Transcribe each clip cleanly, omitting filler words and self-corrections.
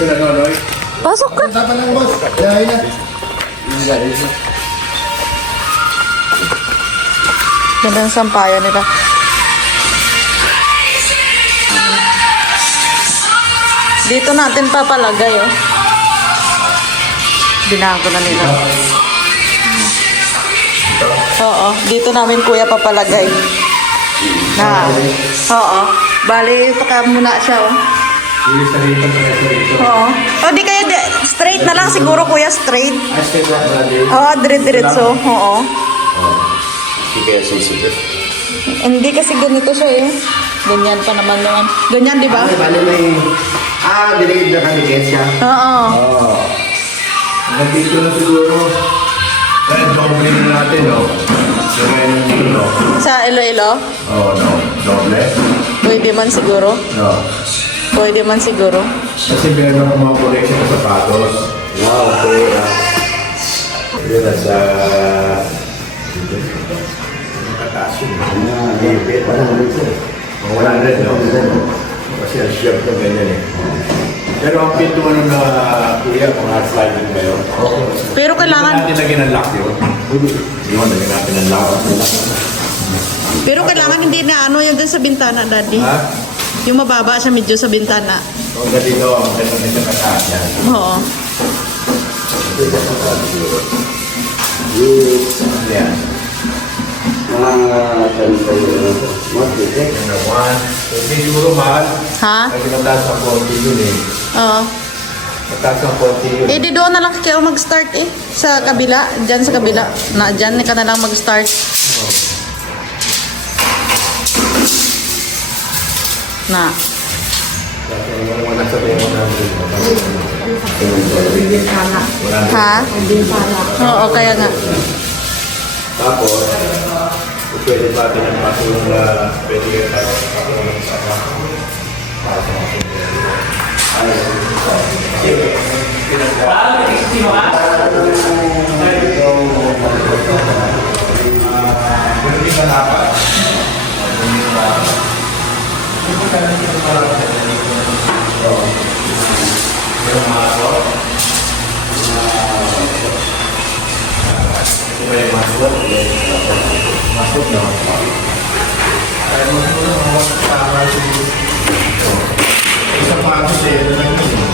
Sila Nonoy. Pasok ka. Dapat lang, boss. Kaya na. Ganda ng sampayan nila. Dito natin papalagay, oh. Binago na nila. Oo, dito namin kuya papalagay. Na. Oo. Bali, paka muna siya, oh. Hindi sa rito, sa rito. Oo. O, di kaya straight na lang siguro, kuya, straight. Ay, step up na din. Oo, dire-diretso. Oo. Hindi kaya susunod. Hindi kasi ganito siya, eh. Ganyan pa naman naman. Ganyan, di ba? Bali may... diligid na kaligid siya. Oo. Oo. Nandito na siguro. Kaya doble na natin, no? So, ngayon dito, no? Sa Iloilo? Oo, no? Doble? Pwede man siguro. No. Pwede man siguro. Kasi meron akong mga collection ng sapatos. Wow, okay. Yun, nasa... Nakataas yun. Ipit. Mga 100, no? Kasi ang shop na ganyan eh. Pero ang pintuan na kuya, mga sliding ba yun? Pero kailangan... Hindi natin lagyan ng lock yun. Yun, lagyan natin ng lock. Pero kailangan hindi na ano yung dun sa bintana, daddy. Ha? Yung mababa siya medyo sa bintana. Kung ganito, ang ganito na kataas yan. Oo. Yan. Yan na one. Hindi siguro mahal. Ha? Kasi mataas ang konti yun eh. Oo. Mataas ang konti yun. Eh, di doon na lang kayo mag-start eh. Sa kabila. Diyan sa kabila. Na, diyan ka na lang mag-start. Na. Wala sabihin mo na. Ha? Oo, kaya nga. Tapos, pwede pa natin ang patulong na pwede ka patulong sa masuk no. Kaya masuk mga kasama sa patos eh, ano lang yun.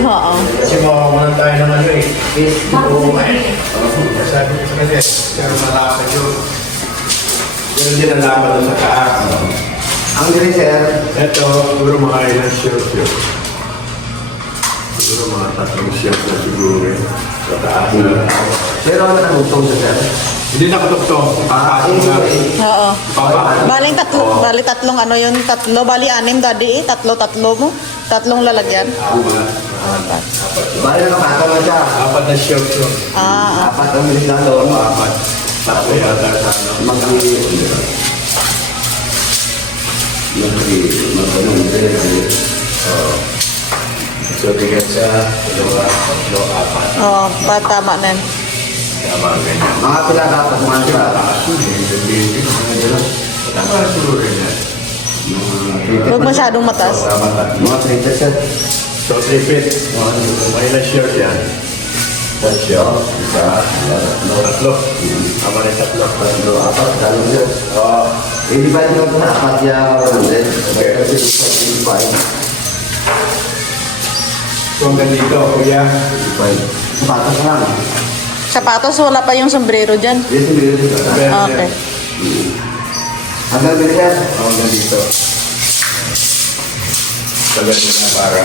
Oo. Kasi makawalan tayo ng ano eh. Oo nga eh. Sabi ko kasi, pero malapad yun. Pero din ang laman doon sa taas. Ang dili, sir. Ito, siguro mga ilang shirts yun. Siguro mga 3 shirts na siguro yun. Sa taas na. Pero ano na utong sa sir? Hindi nakatugtong. Papasok na. Oo. Papasok. Baling tatlo, bali tatlong ano yun, tatlo, bali anim daddy eh, tatlo mo, tatlong lalagyan. Bali na kapata na siya. 4 na shirts yun. Ah, Apat ang bilis lang doon. 4. Tatlo yata sa ano. So, tingin sa 2, 3, 4. oo, tama na yun. Tama ganyan. Mga pinakapat mga siya. Tama na siguro rin yan. Huwag masyadong mataas. Tama na. Mga 30 sir. So, 3 feet. May ilang shirt yan. Tatlo. Isa. Tatlo. Tama na yung tatlo. Tatlo. Apat. Dalong sir. Oo. I-divide mo sa apat niya. Okay. Kasi 25. So, hanggang dito, kuya. 25. Sapatos na lang. Sapatos, wala pa yung sombrero dyan. Yes, hindi rin sir. Okay. Hanggang dili sir. Hanggang dito. So, ganyan na para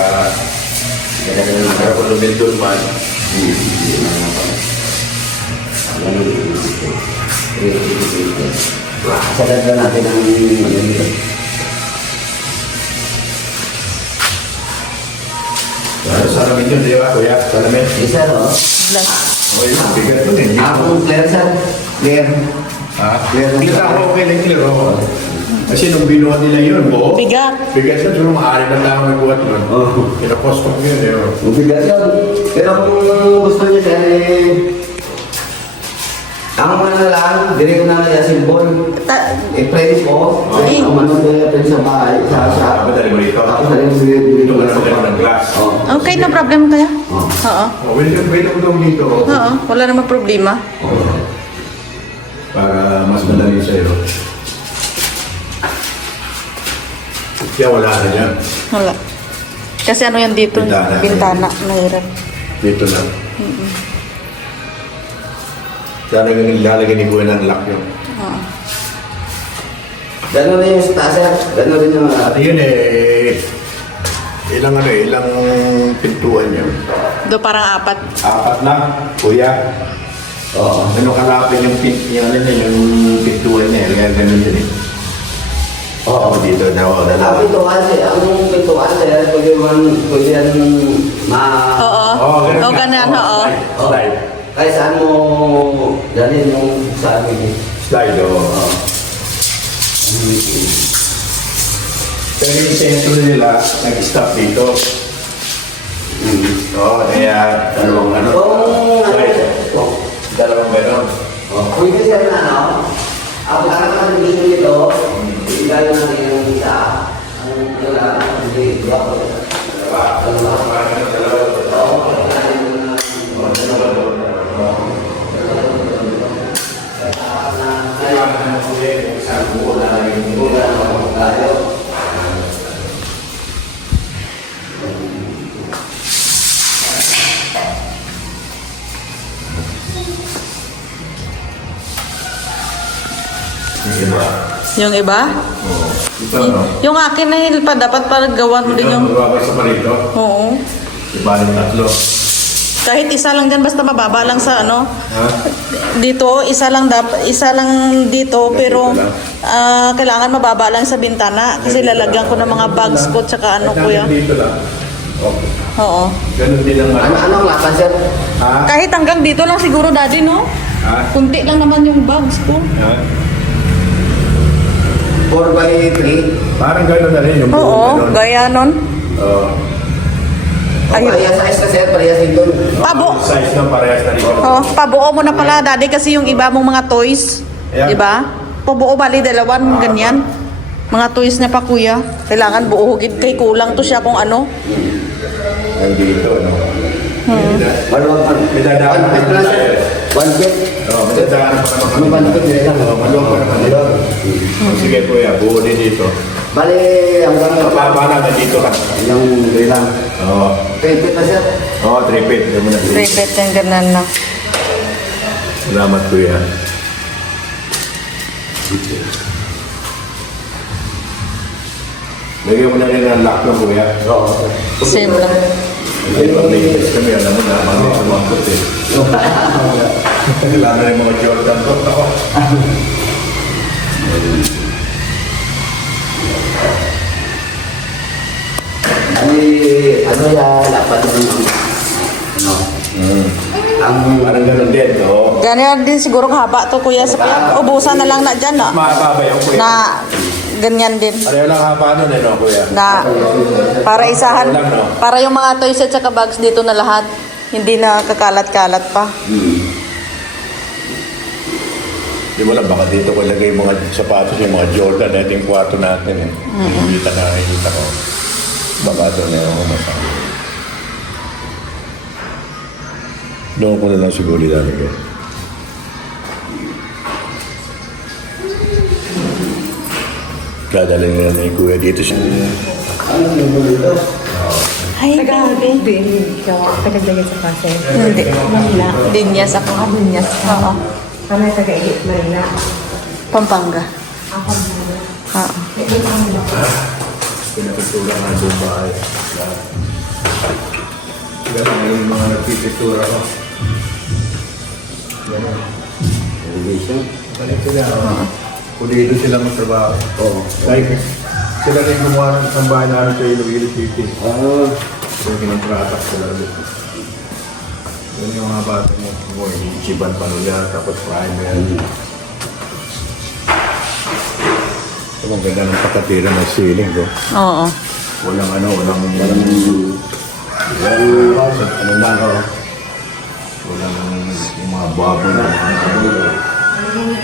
kung lumindol man. Sagad na natin ang maganda. Salamin yun, di ba, kuya? Salamin. Isa, no? Glass. Okay, bigat nun eh. Ako, clear sir. Clear. Ha? Clear. Clear ako, okay lang clear ako. Kasi nung binuhat nila yun, buo. Bigat. Bigat siya, siguro maaari na tao nagbuhat nun. Oo. Kinapost ko yun eh. oh. Mabigat yan. Pero kung gusto niya sir, Ang mga na lang, dire ko na kaya simbol. I-friend ko. Eh. Ang manong nila friend sa bahay. Sa Tapos dali mo dito. Tapos na yung dito Dito ka sa naman ng glass. Oo. Okay, no problem kaya? Oo. Oo. Oh, welcome daw dito. Oo, wala namang problema. Para mas madali sa'yo. Kaya wala na yan. Wala. Kasi ano yan dito? Bintana. Bintana. Mahirap. Dito lang. Kaya lalagyan ni Kuya ng lock yun. Oo. Gano'n rin yung sa taas, sir. Gano'n rin yung... At yun ilang pintuan yun. Do parang apat. 4 na, Kuya. Oo. Ano kalapin yung pintuan niya, kaya ganun din eh. Oo, dito na ako, Ang dalawa. pintuan, sir. Ang pintuan, sir. Pwede yan Oo. ganun Oo, nga. ganun, oo. Slide. Kaya saan mo dalhin yung sa amin? Slide, oo. Pero yung sentro nila, nag-stop dito. Oo, kaya dalawang ano. Slide. Dalawang meron. Kung hindi siya na, ano? Ako lang ang gusto nito, ilayo natin yung isa. Ang dalawa, hindi, dalawa. Diba? Yung iba? Oo. Ito, no? Yung akin na pa, dapat parang gawan mo din yung... Magbawas sa palito. Oo. Diba yung tatlo? Kahit isa lang dyan, basta mababa lang sa ano. Ha? Dito, isa lang dito, pero lang. kailangan mababa lang sa bintana kasi lalagyan ko ng mga bags ko tsaka ano kuya. Dito lang. Okay. Oo. Ganun din ang Ano ang lakas, sir? Ha? Kahit hanggang dito lang siguro daddy, no? Ha? Kunti lang naman yung bags ko. Ha? 4x3. Parang gano'n na rin yung buong Oo, ganun. gaya nun. Oo. Ayun. Parehas size ka, sir. Parehas din doon. Pabo. Size ng parehas na rin. Oh, pabuo mo na pala daddy kasi yung iba mong mga toys, Yeah. 'di ba? Pabuo bali dalawan ganyan. Mga toys na pa kuya. Kailangan buo hugid kay kulang to siya kung ano. Nandito, no? Maluwag pa. May dadaan pa naman tayo. 1 feet. Oo, may dadaan pa naman Ano ba nito? Oo, maluwag pa naman dito. Sige kuya, buo din dito. Bali, hanggang Mababa na, nandito ka. yung bilang. Oo. 3 feet na, sir. Oo, 3 feet. Doon mo na 3 feet. Ribet yung ganun na. Salamat kuya. Lagyan mo na rin ang lock ng kuya. Oo. Same lang. Kasi pag nag-test kami, alam mo na, mali sa mga puti. Kailangan na yung mga Jordan ko. Ano yan? Dapat naman ano? Ang Parang ganun din, no? Ganyan din siguro kahaba to kuya sa kaya ubusan na lang na dyan na. Mahaba ba yung kuya? Na ganyan din. Pareho lang haba nun, eh, no, kuya? Na para isahan, para yung mga toys at saka bags dito na lahat. Hindi na kakalat-kalat pa. Di mo lang, baka dito ko ilagay yung mga sapatos, yung mga Jordan, ito yung kwarto natin, eh. Nakikita ko. Baka doon, eh, ako masabi. Doon ko na lang siguro ilalagay. Dadalhin na lang yung kuya dito siya. ano yung dito? Ay, grabe. Tagalagay sa kasi. Hindi. Manila. Dinyas ako. Abunyas. Oo. Ano yung taga-igit Manila? Pampanga. Ako Manila. Oo. Ito ang Pinapintura nga doon bahay. Ganun yung mga nagpipintura ko. Ganun. Irrigation. Balik sila. Pulido sila magtrabaho. Oo. Like, sila rin gumawa ng isang bahay namin sa Iloilo City. So, kinontratak sila ulit. Yun yung mga bata mo, Ichiban Panulyar, tapos primer. Ito ang ganda ng pakatira ng ceiling, bro. Oo. Walang ano lang, walang yung mga baboy na mga Hindi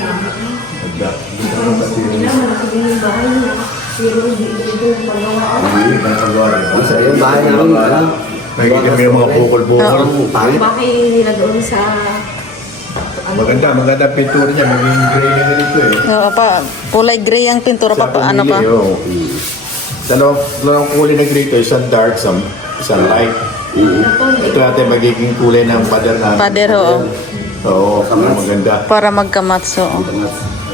ka mapatili. Wala, malaki din yung bahay niya. Pero hindi ito yung pagawa. Hindi ka pagawa. Sa yung bahay namin, ano? Nakikita mo yung mga bukol-bukol. Pangit. Bahay nila doon sa... Maganda pintura niya. Maging gray na ganito eh. Oo pa, kulay gray ang pintura pa, ano pa. Dalawang kulay na grito, isang dark, isang light. Ito natin magiging kulay ng pader namin. Pader, oo. Oo, maganda. Para magkamatch, oo.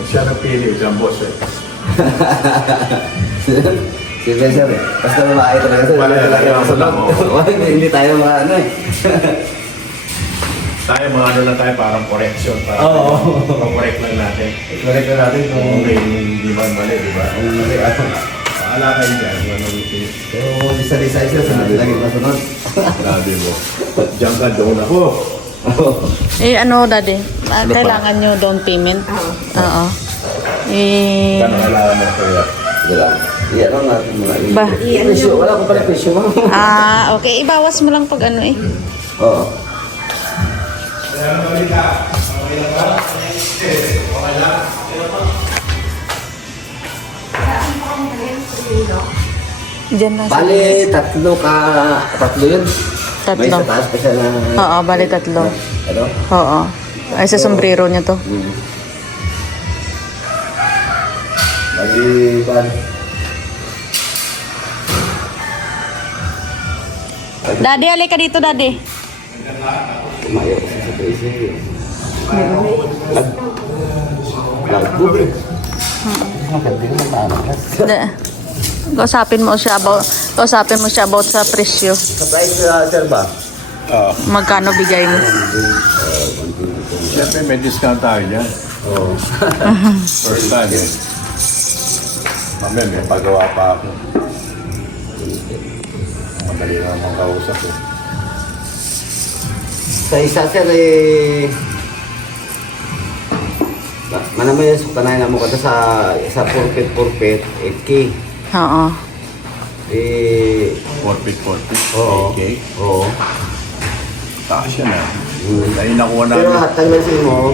Siya napili, isang boss eh. Sige sir, basta babae talaga sir. Wala, Hindi tayo mga ano eh. Tayo mga ano lang tayo, parang correction. Oo. Correct lang natin. Correct na natin kung Okay, hindi ba mali, di ba? mali ako. Paala kayo dyan, ano ito. Pero isa-isa sa lagi masunod. Sabi mo, diyan ka doon ako. Eh, ano, daddy? Kailangan nyo down payment? Oo. Eh, Kano kailangan mo kaya? Sige lang. Iyan lang natin muna. Ba? Presyo, wala ko pala presyo mo. Okay. Ibawas mo lang pag ano eh. Oo. Diyan lang sa Bali, tatlo yun. Tatlo. May sa taas pa siya na... Oo, bali tatlo. Ano? Oo. Ay, sa sombrero niya to. Bali, bali. Daddy, alay ka dito, daddy. Kumayo ko sa presyo. Lagbog eh. Maganda yung matamas. Kausapin mo siya about sa presyo. Sa price, sir ba? Magkano bigay mo? Siyempre may discount tayo dyan. Oo. First time eh. Mamaya may pagawa pa ako. Madali na naman kausap eh. Sa isa, sir, eh... Manamay yung sukanay na mo kada sa purpit, 8K. Oo. Eh... 4 feet, Oo. 8K. Oo. Taas yan ah. Dahil nakuha Pero namin. hatang lang sa'yo mo,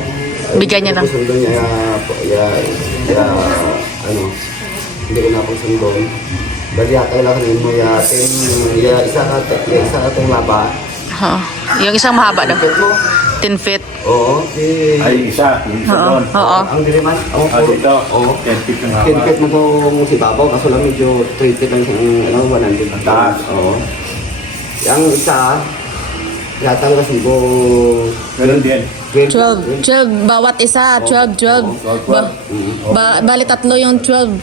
Bigyan niya lang. Sundo niya, ano, hindi ko na akong sundon. Bali hatang lang rin mo, isa ka itong laba. Oo. Yung isang mahaba daw. Pet mo? 10 feet. Oo. Ay, isa. Yung isa Oo. doon. Oo. Ang diriman? Oo. Dito. Oo. 10 feet yung haba. Kinpet mo itong si Babaw, kaso lang medyo 20 lang siyang, 100 Taas. Oo. Yung isa, hatang kasi ko, Meron din. 12 bawat isa. 12. Bali tatlo yung 12.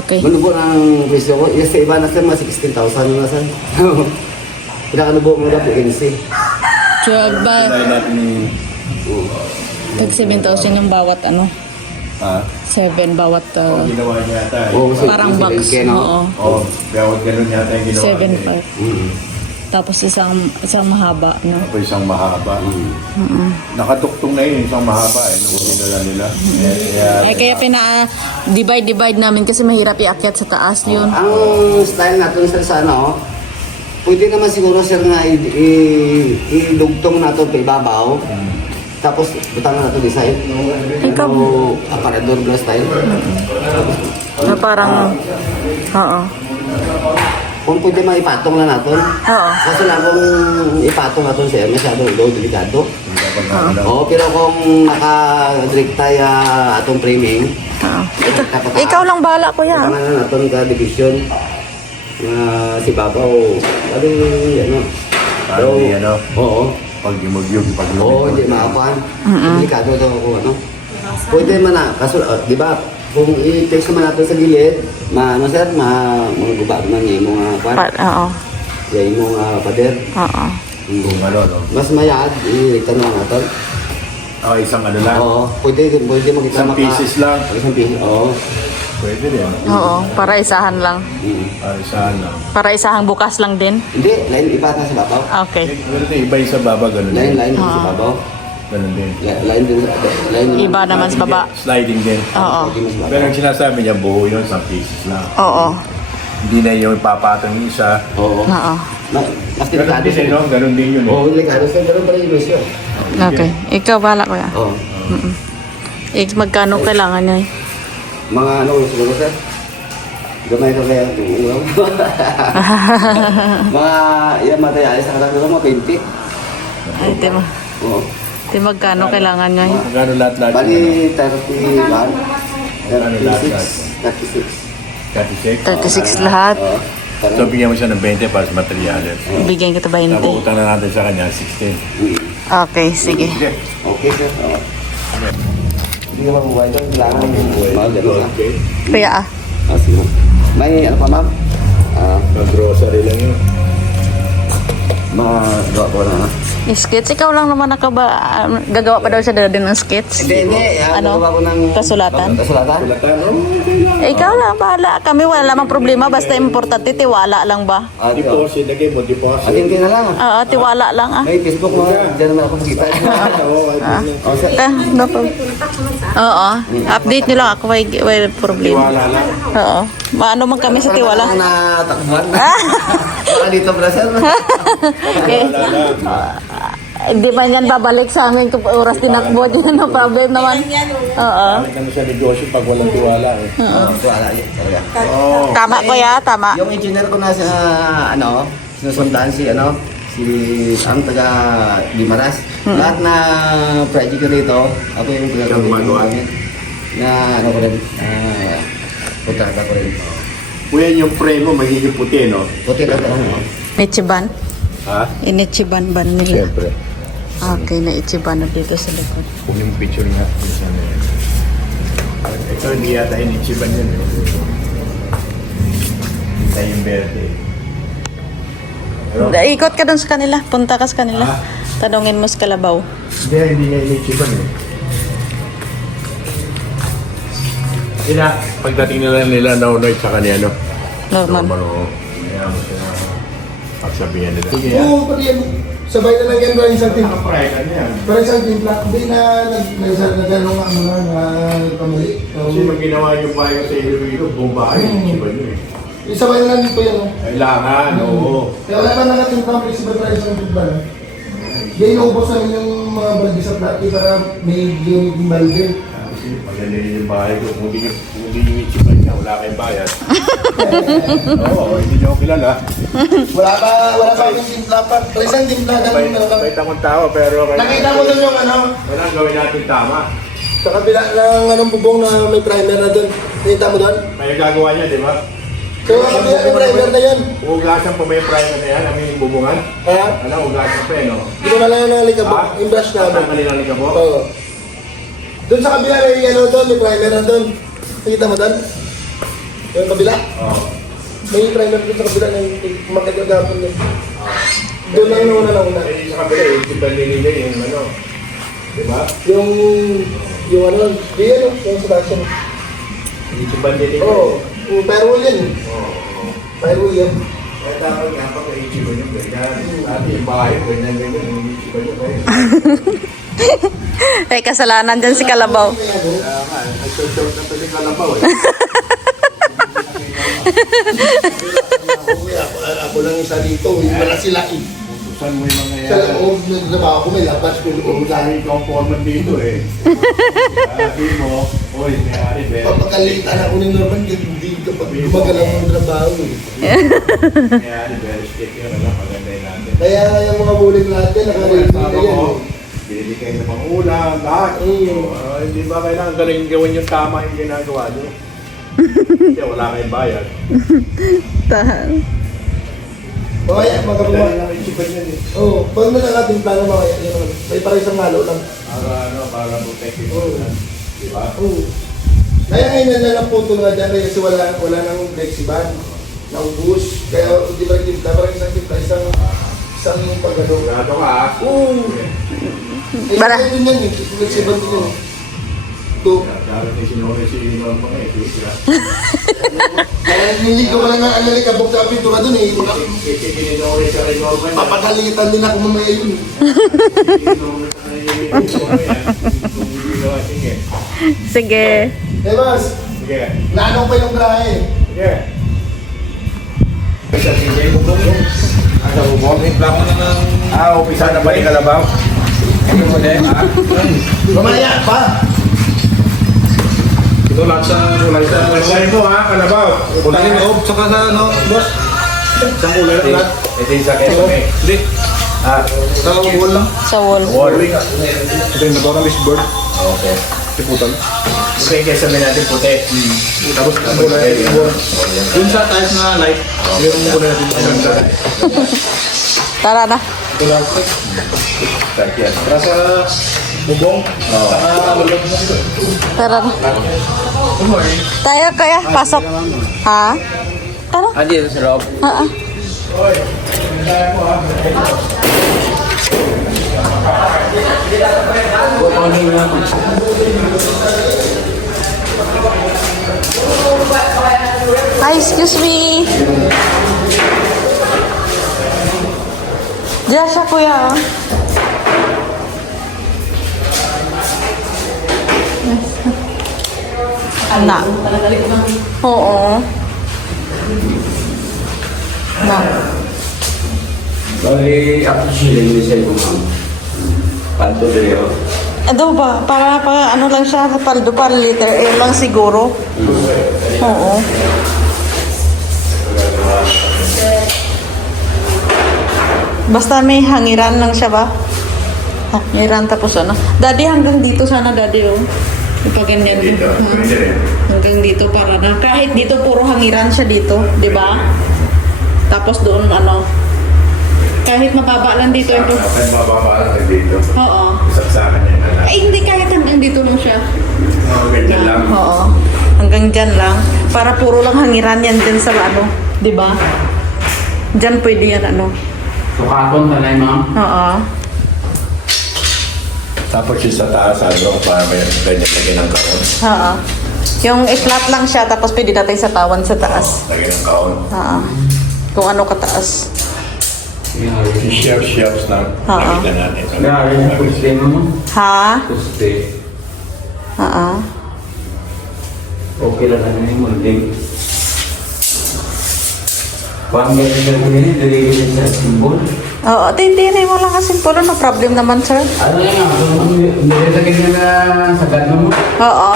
Okay. Manubo ng presyo ko. Yes, sa iba na sir, mga 16,000 na sir. Pinakanubo mo na po, NC. 12 ba? Dahil natin Tag 7,000 yung bawat ano. ha? 7 bawat Ginawa niya yata eh. Oo, kasi parang box. Kaya, no? Oo. Oo. Gawag ganun yata yung ginawa. 7 niya pa. eh. Tapos isang mahaba, no? Ako isang mahaba. Nakatuktong na yun, isang mahaba eh. Nung dinala nila. Kaya divide namin kasi mahirap iakyat sa taas yun. Ang style natin sir sa ano, pwede naman siguro sir na idugtong natin sa ibabaw. Tapos butang na natin design. Ikaw. Ano, aparador glass style. Na parang, oo. Kung pwede maipatong na natin. Oo. Kaso lang kung ipatong natin sir, masyado delikado. Oo, pero kung naka-direkta atong framing, Oo. Ikaw lang bahala, kuya. Ang na natin ka division si Babaw, ano Parang di ano, Oo. pag yumugyug, pag Oo, hindi maapan. Delikado daw kung ano. Pwede man na, kaso, di ba, kung i-text naman natin sa gilid, sir, maguba man yung mga pan. Oo. Yung mga pader. Oo. Kung ano, no? Mas mayad, i-return naman natin. Isang ano lang. Oo, pwede makita Isang pieces lang. Isang pieces, oo. Pwede din. Oo. Para isahan lang. Saan lang. Para isahang bukas lang din. Hindi, line iba na sa babaw. Okay. Pero ito, iba yung sa baba, ganun din. Line din sa babaw. Ganun din. Line din Iba naman sa baba. Sliding din. Oo. Pero ang sinasabi niya, buo yun, isang pieces lang. Oo. Hindi na yung ipapatong yung isa. Oo. Oo. Mas Ganun delikado din, siya. no? Ganun din yun. Oo, delikado siya. Ganun pala yung issue. Okay. Ikaw bahala, kuya. Oo. Eh, magkano kailangan niya? Mga ano, siguro sir? Gamay ko kaya itong ulam. Mga ilang materialis na kailangan mga 20. Ay, tima. Oo. Magkano kailangan niya? Magkano lahat-lahat? Bali, 31, Ano lahat-lahat? 36. 36? 36 lahat. Oo. So, bigyan mo siya ng 20 para sa materialis. Bigyan kita 20. Napuutang na natin sa kanya, 16. Okay, sige. Sige. Okay sir. Oo. Hindi ka mabuhay doon. Kailangan yung mga ganun lang. Okay. Kuya ah. Sige. May ano pa ma'am? Mag-grocery lang yun. Mga gawa ko na. Sketch? Ikaw lang naman gagawa pa daw siya din ng sketch. Hindi. Ano? Gawa ko ng... Kasulatan? Kasulatan? Kulatan, oh. Ikaw lang, bahala. Kami wala namang problema. Basta importante, tiwala lang ba? Deposit, lagay mo, deposit. Akin na lang. Oo, tiwala lang ah. May Facebook mo. Diyan naman ako makita. O sir. No problem. Oo. Update nyo lang ako. May problema. Wala lang. Oo. Maano man kami sa tiwala. Ako na takbuhan. Baka dito pala sir. Okay. Hindi man yan babalik sa amin kung oras tinakbo. Yan no problem naman. Oo. Balik ano sa negosyo pag walang tiwala eh. Wala yun talaga. Oo. Tama ko ya, tama. Yung engineer ko na sa ano, sinusundan si ano, si ang taga Limaras. Lahat na project ko rito, ako yung Gumagawa. na ano ko rin, kontrata ko rin. Kuya, yung frame mo magiging puti, no? Puti lang ako. Nichiban. Ha? Inichiban ba nila? Siyempre. Okay, na-ichiban na dito sa likod. Kung yung picture nga, minsan na yan. Ito, hindi yata inichiban yun. Hindi tayo yung verde. Pero, Ikot ka doon sa kanila. Punta ka sa kanila. Ah. Tanungin mo sa kalabaw. hindi nga inichiban eh. Ina, pagdating nila naunoy sa kanya, no? Norman. Oo. Kaya mo siya pagsabihan nila. Sige, Oo, pati yan. Sabay na lang yan ba isang team? Nakapride, ano yan? Pero isang team lang. Hindi na nag-gano'n nga ano na pamali. Kasi pag ginawa yung bayan sa Iloilo, buong bahay, inichiban yun eh. Sabay na lang dito yan. Oh. Kailangan, oo. Kaya wala pa nakating complex ba tayo isang team ba? Hindi inuubos namin yung mga balde sa plati para may yung balde. Kasi maganda yung bahay ko, kung hindi yung inichiban niya, wala kayong bayan. Oo, hindi niyo ako kilala. Wala pa yung team lapat. Pero isang team lang ganun na lang. May tamang tao, pero Nakita mo doon yung ano, walang gawin natin tama. sa kabila ng anong bubong na may primer na doon. Nakita mo doon? May gagawa niya, di ba? So, sa kabila ng primer na yun. Ugasan pa may primer na yan, aming bubungan. Ha? Ano, ugasan pa eh, no? Hindi ko malaya ng alikabok. Yung brush namin. Tatanggalin ang likabo. Oo. Doon sa kabila may ano doon, may primer na doon. Nakita mo doon? Yung kabila? Oo. May primer doon sa kabila na magkagagapon doon. Doon lang nauna na una. Eh, sa kabila, yung siban nila yung ano. Di ba? Yung ano, di ano, yung sa taas yun. Yung siban nila. Oo, firewall yan. Oo. Firewall yan. Kaya dapat nga pa kay Ichiban yung ganyan. Dati yung bahay, ganyan, yung Ichiban yung ganyan. Ay, kasalanan dyan si Kalabaw. Kaya nga, nag-short na pwede kalabaw eh. Ako lang isa dito, wala sila eh. Saan mo yung mga Sa yan? loob, nagdaba ako, may labas ko loob. Kung dahil ikaw ang foreman dito eh. Sabi mo, oy, may-ari, be. Papagalitan ako ni Norman, hindi kapag gumagalaw ng trabaho eh. May-ari, very stick yun, ano, paganday natin. Kaya yung mga bulig natin, nakaready na Tama yan. mo, bili kayo ng mga ulam, lahat. Hindi ba kailangan galing gawin yung tama yung ginagawa nyo? Kasi wala kayong bayad. Mamaya, Dali magkabuha. lang isipan yan eh. Oo, pag nalakating plano mamaya, yun naman. May parisang halo lang. Para protective mo lang. Di ba? Oo. Kaya ngayon na lang puto nga dyan kasi wala nang flexiban. Naubos. Kaya hindi ba rin kita, parang isang pagano. Sigurado ka ah. Oo. Eh, Bara. kaya din yan eh. Flexiban din yun. Ito. Dapat yung sinuri si Norma eh. Kaya hindi ko lang ang alikabok sa pintura dun eh. Kasi kininuri siya kay Norma. Papagalitan din ako mamaya yun. Sige. Sige. Eh mas, Sige. naanong pa yung grahe. Sige. Isa sige, bubong. Ano bubong? Umpisa na ba ni Kalabaw? Mamaya pa. Ito lahat sa kulay sa kulay mo ha, kalabaw. Kulay loob, saka sa ano, boss. Sa kulay lahat. Ito yung sa keso eh. Hindi. Sa wall lang. Sa wall. Wall. Ito yung nagawang listboard. Okay. Tiputan. Okay, keso may natin puti. Tapos kulay wall. Yun sa tiles na light. Yung kulay natin sa ganda. Tara na. Ito lahat. Start yan. Para sa bubong. Saka walong. Tara na. Tayo kaya, pasok. Ha? Tara. Dito sa loob. Ha? Hi, excuse me. Diyan siya, kuya. Oh. Anak. Oo. Na. Bali, ako siya yung misay ko, ma'am. Panto dito. Ano ba? Para ano lang siya, paldo para liter A lang siguro. Oo. Basta may hangiran lang siya ba? Hangiran tapos ano. Daddy, hanggang dito sana, daddy, oh. Pag ganyan. Dito. Pwede rin. Hanggang dito para na. Kahit dito puro hangiran siya dito, di ba? Tapos doon ano. Kahit mababa lang dito ito. Dapat mababa lang dito. Oo. Isaksakan yan na lang. Ay, hindi kahit hanggang dito lang siya. Ganyan lang. Oo. Hanggang dyan lang. Para puro lang hangiran yan dyan sa ano. Di ba? Dyan pwede yan ano. Sukakon talay, ma'am. Oo. Tapos yung sa taas, ano, para may ganyan lagyan ng kaon. Oo. Yung i-flat lang siya tapos pwede natin sa tawan sa taas. Lagyan ng kaon. Oo. Kung ano kataas. Yung shelves na Oo. nakita natin. Grabe yung puste mo. Ha? Puste. Oo. Okay lang ano yung molding. Pang ganyan sa pinili, dali sa simbol. Oo. Tintinin mo lang kasi puro no problem naman, sir. Ano yan nga, nililagay na sa gano mo. Oo.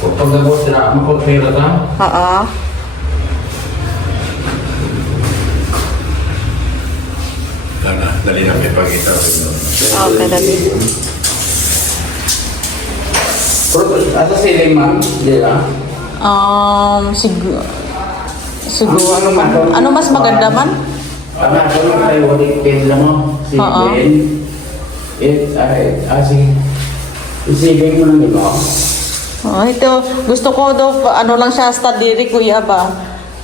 Pag nabos sila, makapira ka. Oo. Dali na may pagkita. Okay, daddy. Pero asa siling, ma'am? Di ba? Siguro. Ano mas maganda man? Ang ako lang tayo, wali pin lang mo. Oo. Sige. Isipin mo lang ito. Oh, ito, gusto ko daw, ano lang siya, study kuya ba?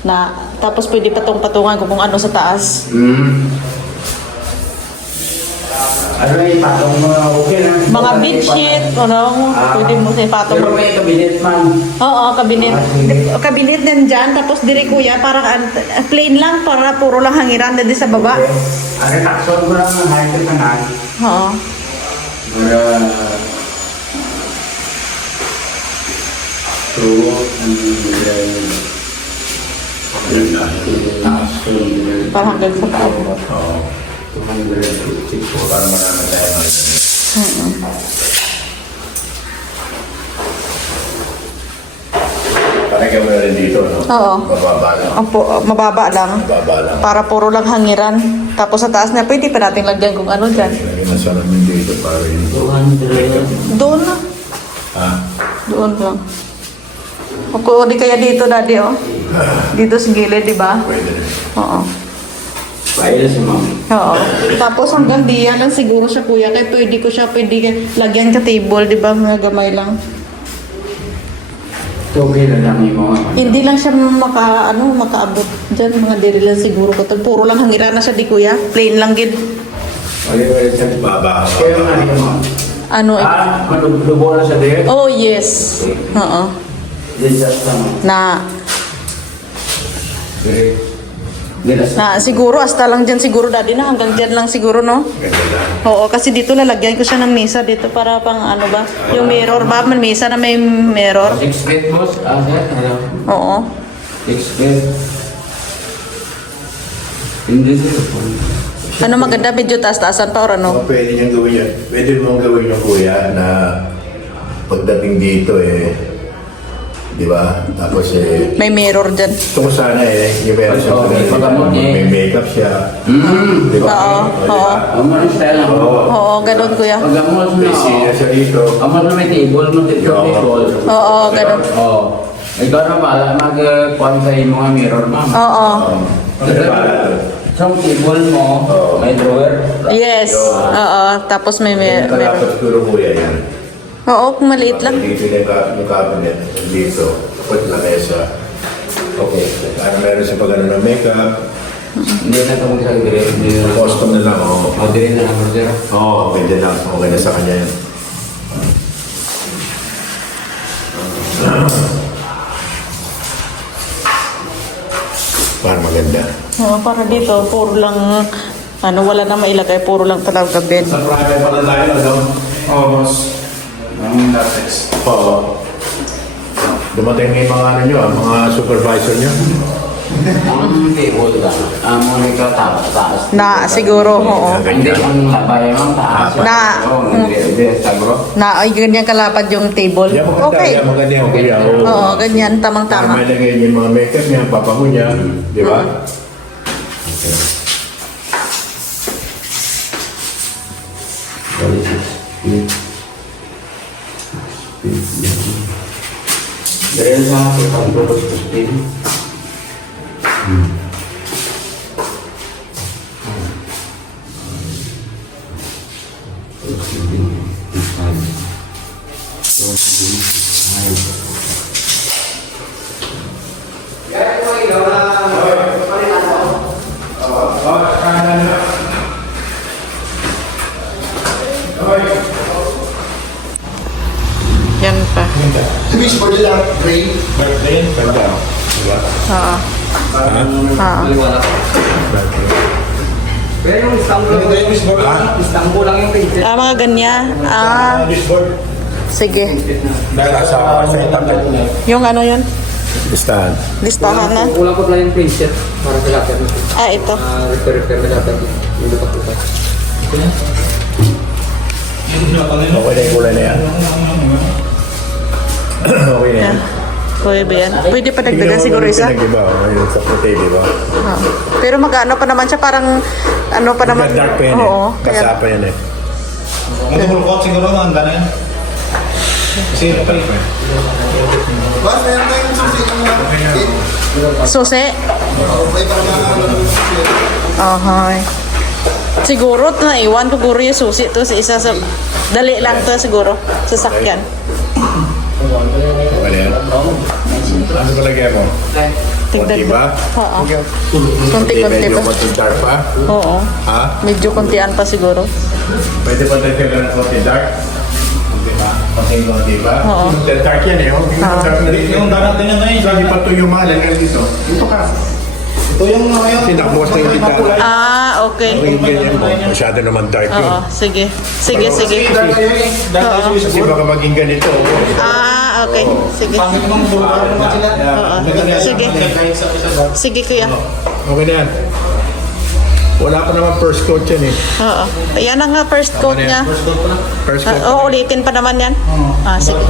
Na, tapos pwede patong-patungan ko kung ano sa taas. Ano yung patong mga okay lang. Mga bedsheet, ano, pwede mo sa ipatong. Pero may kabinet, ma'am. Oo, kabinet. Kabinet nandyan, tapos diri kuya, para plain lang, para puro lang hangiran na di sa baba. Ang takson mo lang ang high na nga. Oo. Para... So, Para hanggang sa taas. Oo. 264. Para marami tayo mga Parang mo na rin dito, no? Oo. Mababa lang. Opo, mababa lang. Mababa lang. Para puro lang hangiran. Tapos sa taas na, pwede pa natin lagyan kung ano dyan. Lagi masarap yung dito para yun. 200. Doon na. Ha? Doon lang. O di kaya dito, daddy, oh. Dito sa gilid, di ba? Pwede rin. Oo. Pahila si ma'am. Oo. Tapos hanggang diyan lang siguro siya, kuya. Kaya pwede lagyan ka table, di ba? Mga gamay lang. So, okay na lang yung mga... Hindi lang siya makaabot dyan. Mga diri lang siguro ko. Puro lang hangiran na siya, di kuya. Plain lang, gid. Ay, sa Baba. kaya nga rin ma'am. Ano, Madubo na siya din. oh, yes. Oo. Just Na, Dilas siguro, hasta lang dyan siguro, daddy, na hanggang dyan lang siguro, no? Ganda lang. Oo, kasi dito lalagyan ko siya ng mesa dito para pang ano ba? Yung mirror ba? May mesa na may mirror. 6 feet, boss. Sir. Hello. Oo. 6 feet. Hindi sir. Ano maganda, medyo taas-taasan pa or ano? Pwede niyang gawin yan. Pwede mong gawin yung kuya na pagdating dito di ba? Tapos May mirror dyan. gusto ko sana yung meron siya Oo, paggamot niya may makeup siya. Mm. Di ba? Oo, O, di oo. ba? Umalis tayo lang. Oo, ganun kuya. Pagamos May na, senior siya dito. Amos na may table mo, table. Oo, ganun. Oo. Ikaw na ba, mag-kuhan sa mga mirror, ma'am. Oo. Sa table mo, may drawer. Yes. Oo, tapos may Kaya mirror. dapat puro kuya yan. Oo, maliit lang. Dito yung cabinet. Dito. Put na mesa. Okay. Para meron siya pag ano ng makeup. Hindi na ito mag-sagre. Custom na lang. Oo. O, di rin na ang order. Oo, okay din lang. Okay na sa kanya yan. Para maganda. Oo, para dito, puro lang, wala na mailagay, puro lang talaga bed. Sa private pala tayo, ano? Oo, boss. Ang latex. Oo. Dumating yung mga ano nyo, mga supervisor nyo. Ang table ka. Ang monitor taas. Na, siguro, oo. Hindi, ang labay mo, taas. Na. Oo, hindi, sagro. Na, ay, ganyan kalapad yung table. Yan maganda, Okay. yan maganda yung kuya. Oo, ganyan, Para tamang-tama. may lagay niya yung mga makeup niya, papango niya. Di ba? Dahil sa pagpapagod sa spin. Yan pa. Sa baseboard nila, gray. Birthday, ganda. Di ba? Oo. Oo. Pero yung Istanbul, Ganda yung baseboard. Istanbul lang yung page. Mga ganyan. Baseboard. Sige. Dahil sa setup niya. Yung ano yun? Listahan. Listahan na. Kulang ko lang yung page para sa lahat. Ito. Repair na lahat. Yung dapat ko. Okay na yung kulay na yan. Okay na yan. Pwede yan. Pwede pa dagdagan siguro isa. Di ba? Yung sa puti, di ba? Oo. Pero mag-ano pa naman siya, parang ano pa naman. Dark pa yan Oo. eh. Kasapa yan eh. Multiple coat siguro, handa na yan. Kasi ito pa rin. Boss, meron tayong susi ng mga kit. Susi. May para mga Okay. Siguro naiwan ko siguro yung susi to sa isa sa dali lang to siguro sa sakyan. Okay na yan. Ano ba lagyan mo? Konti ba? Oo. Konti-konti Medyo pa. konti dark pa? Oo. Ha? Medyo kontian pa siguro. Pwede ba tayo ng konti dark? Konti ba? Konti ba? Oo. Dark yan eh. Yung darating niya na yun. Sabi pa ito yung mahal. Hanggang dito. Dito ka. Ito yung ngayon. Pinakbukas na yung bintana. Okay. Yung ganyan mo. Masyado naman dark yun. Oo, sige. Sige, sige. Dahil kayo eh. Dahil kayo sa Kasi baka maging ganito. Okay. Sige. Pangit naman bulgar naman sila. Oo. Sige. Sige, kuya. Okay na yan. Wala pa naman first coat yan eh. Oo. Ayan na nga first coat niya. First coat. Oo, ulitin pa naman yan. Sige.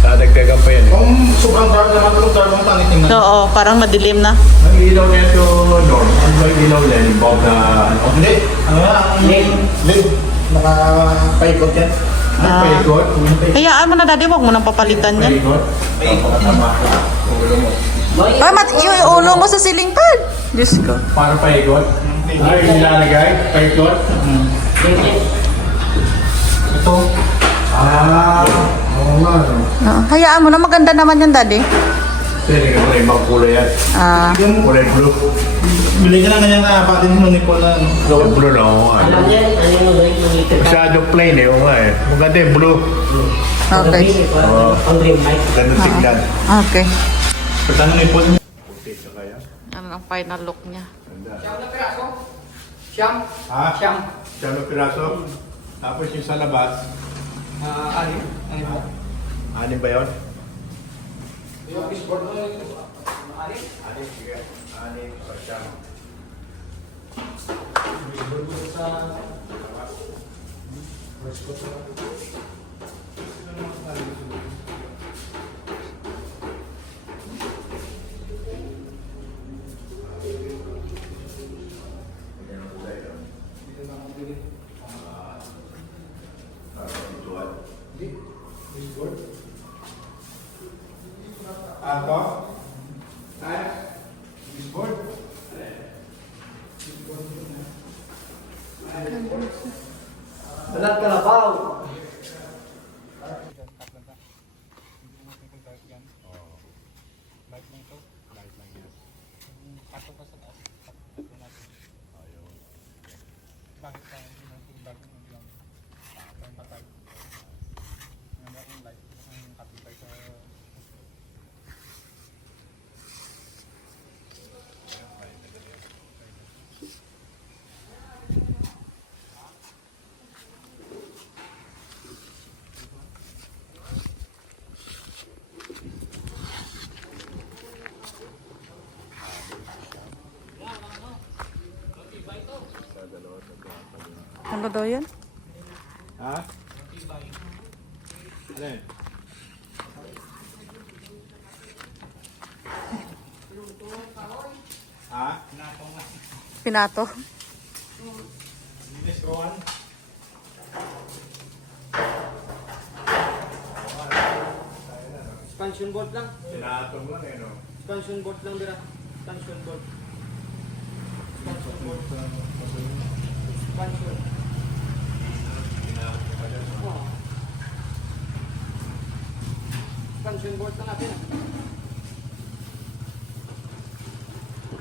Dadagdagan pa yan eh. Kung sobrang dark naman ito, dark naman pangit tingnan. Oo, parang madilim na. Ang ilaw na ito, Norm. Ano ba yung ilaw na yun? Bob na ano? Hindi. Ano yan? Ang lid. Nakapaikot yan. Ay, paikot? Hayaan mo na, daddy. Huwag mo nang papalitan yan. Paikot? Ay, yung ulo mo sa ceiling fan. Diyos ko. Parang paikot? Ay, yung nilalagay? Paikot? Ito. Oo nga. No? Hayaan mo na, maganda naman yan, daddy. Kasi hindi ka ibang kulay yan. Kulay blue. Bili ka lang ganyan na patin mo ni Paul na. Yung blue na, oo nga. Masyadong plain eh, oo nga eh. Maganda yung blue. Okay. Ganda tignan. Okay. Pagkano ni Paul? Puti sa kaya. Ano ang final look niya? Ganda. Siyam. Ha? Siyam. Siyam na piraso. Tapos yung sa labas. Anim. Anim mo. Anim ba yun? Yung baseboard mo. Anim. Anim, sige. Anim o siyam. Ako? Ay? Discord? Salat kalabaw. Ano daw yun? Ha? Alin? Ha? Pinato. Linis Rowan? Expansion board lang. Sinatong lang eh, no? Expansion board lang dira. Expansion board. Expansion board. Expansion. Oh. Expansion board lang natin.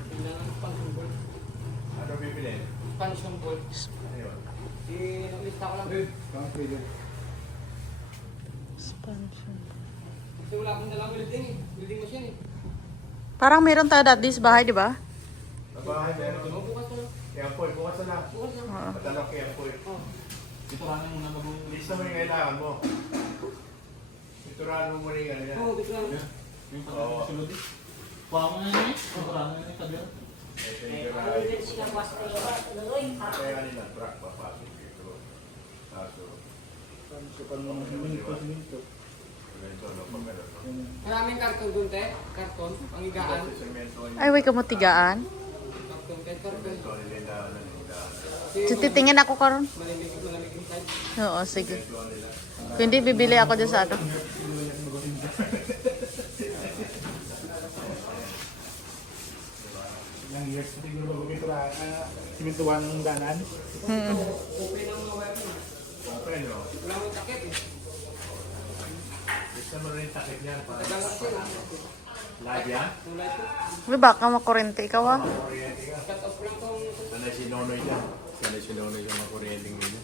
Tingnan ang expansion board. Ano bibili? Expansion board. Ano yun? Nilista ko lang. Expansion. Kasi wala akong dalang building eh. Building machine eh. Parang meron tayo dati sa bahay, di ba? Sa bahay meron. Bukas na lang. Kaya Poy, bukas na lang. Bukas na lang. Patanong kaya Poy. Oh. Ituranin muna bago. Lista mo yung kailangan mo. Iturahan mo muna yung ano yan. Oo, dito lang. Yung Oo. pagkakas sulod eh. Kuha mo na yun eh. Ituranin na yung tabi. Ito yung iturahan. Kaya kanina, truck papasok dito. Kaso, Kapal mo ng siminto. semento, no? Pagkano, no? Maraming karton dun, te. Karton. Pangigaan. Kasi semento, yung Ay, way kamutigaan. Karton, te. Karton. semento, nilindahan na nilindahan. Kasi So, titingin ako karon. malamig yung side. Oo, sige. Kung hindi, bibili ako dyan sa ano. Ilang years na siguro bago iturahan. Simintuan ng ganan. Hmm. Okay lang mga wire mo. Okay, no? Wala mong takip eh. Gusto mo rin yung takip niyan. Para Nagalas siya. live yan? Yung light ko. Uy, baka makurente ikaw ah. Kuryente ka. Cut off lang tong... Sanay si Nonoy dyan. Sanay si Nonoy yung mga kuryenteng nila.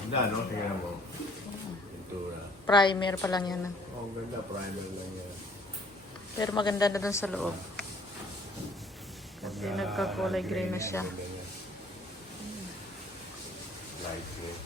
Ganda, no? Tingnan mo. Pintura. Primer pa lang yan ah. Oh, ganda. Primer lang yan. Pero maganda na dun sa loob. Kasi Pagka- nagkakulay green na siya. Ganyan. Light green.